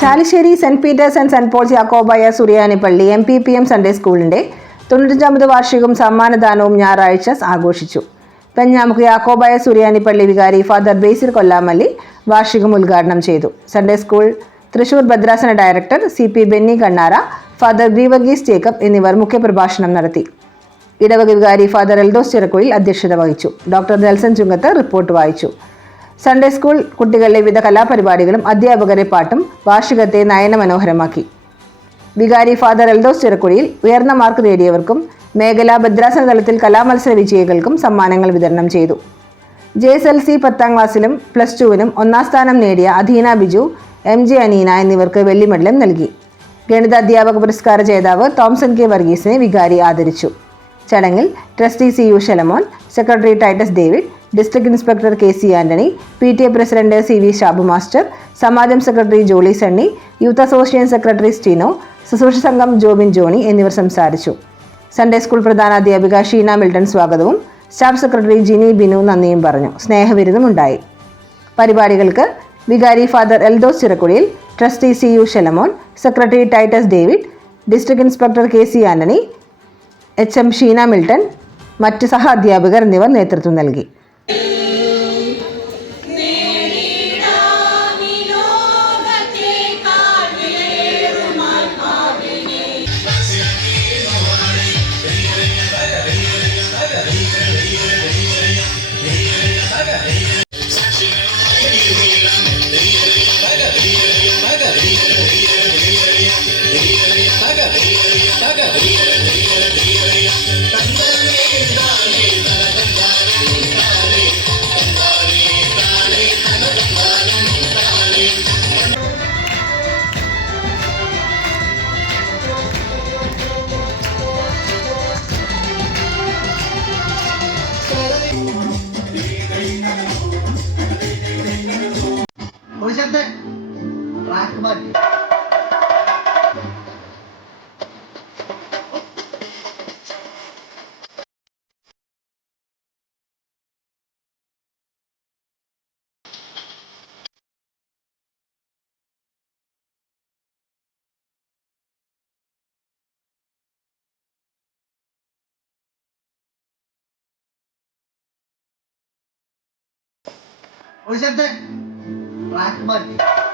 Chalissery saint Peter's and saint Paul's യാക്കോബായ സുറിയാനിപ്പള്ളി MPPM Sunday സ്കൂളിന്റെ 95ാമത് വാർഷികവും സമ്മാനദാനവും ഞായറാഴ്ച ആഘോഷിച്ചു. പെഞ്ഞാമുക്ക് യാക്കോബായ സുറിയാനിപ്പള്ളി വികാരി ഫാദർ ബേസിൽ കൊല്ലാമല്ലി വാർഷികം ഉദ്ഘാടനം ചെയ്തു. സൺഡേ സ്കൂൾ തൃശൂർ ഭദ്രാസന director CP Benny Kannara, father Geevarghese Jacob എന്നിവർ മുഖ്യപ്രഭാഷണം നടത്തി. ഇടവക വികാരി ഫാദർ എൽദോസ് ചിറക്കുഴിൽ അധ്യക്ഷത വഹിച്ചു. ഡോക്ടർ നെൽസൺ ചുങ്കത്ത് റിപ്പോർട്ട് വായിച്ചു. സൺഡേ സ്കൂൾ കുട്ടികളിലെ വിവിധ കലാപരിപാടികളും അധ്യാപകരെ പാട്ടും വാർഷികത്തെ നയനമനോഹരമാക്കി. വികാരി ഫാദർ എൽദോസ് ചിറക്കുഴിയിൽ ഉയർന്ന മാർക്ക് നേടിയവർക്കും മേഖലാ ഭദ്രാസന തലത്തിൽ കലാമത്സര വിജയികൾക്കും സമ്മാനങ്ങൾ വിതരണം ചെയ്തു. JSLC 10ാം ക്ലാസ്സിലും +2-നും 1ാം സ്ഥാനം നേടിയ അധീന ബിജു, MJ അനീന എന്നിവർക്ക് വെള്ളി മെഡലും നൽകി. ഗണിത അധ്യാപക പുരസ്കാര ജേതാവ് തോംസൺ K വർഗീസിനെ വികാരി ആദരിച്ചു. ചടങ്ങിൽ trustee CU Shelamon, secretary Titus David, district inspector KC Antony, PTA president CV Shabu master, സമാജം secretary Jolly Sunny, youth association secretary Steeno, ശുശ്രൂഷ സംഘം ജോബിൻ ജോണി എന്നിവർ സംസാരിച്ചു. സൺഡേ സ്കൂൾ പ്രധാനാധ്യാപിക ഷീന മിൽട്ടൺ സ്വാഗതവും സ്റ്റാഫ് സെക്രട്ടറി ജിനി ബിനു നന്ദിയും പറഞ്ഞു. സ്നേഹവിരുന്നും ഉണ്ടായി. പരിപാടികൾക്ക് വികാരി ഫാദർ എൽദോസ് ചിറക്കുഴിയിൽ, trustee CU Shelamon, secretary Titus David, district inspector KC Antony, HM Sheena Milton, മറ്റ് സഹ അധ്യാപകർ എന്നിവർ നേതൃത്വം നൽകി. ट्रैक